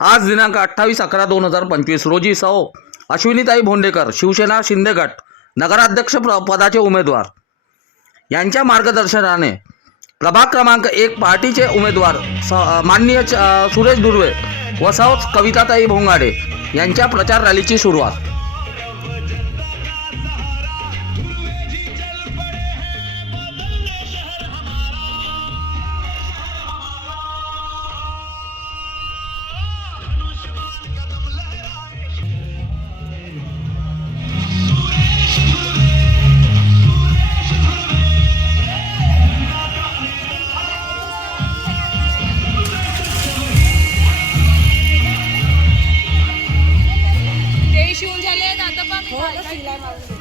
आज दिनांक अठ्ठावीस अकरा दोन हजार पंचवीस रोजी सौ अश्विनीताई भोंडेकर शिवसेना शिंदे गट नगराध्यक्ष पदाचे उमेदवार. यांच्या मार्गदर्शनाने प्रभाग क्रमांक एक पार्टीचे उमेदवार स माननीय च- सुरेश दुर्वे व सौ कविताताई भोंगाडे यांच्या प्रचार रॅलीची सुरुवात. तुझ्या लेत आता पण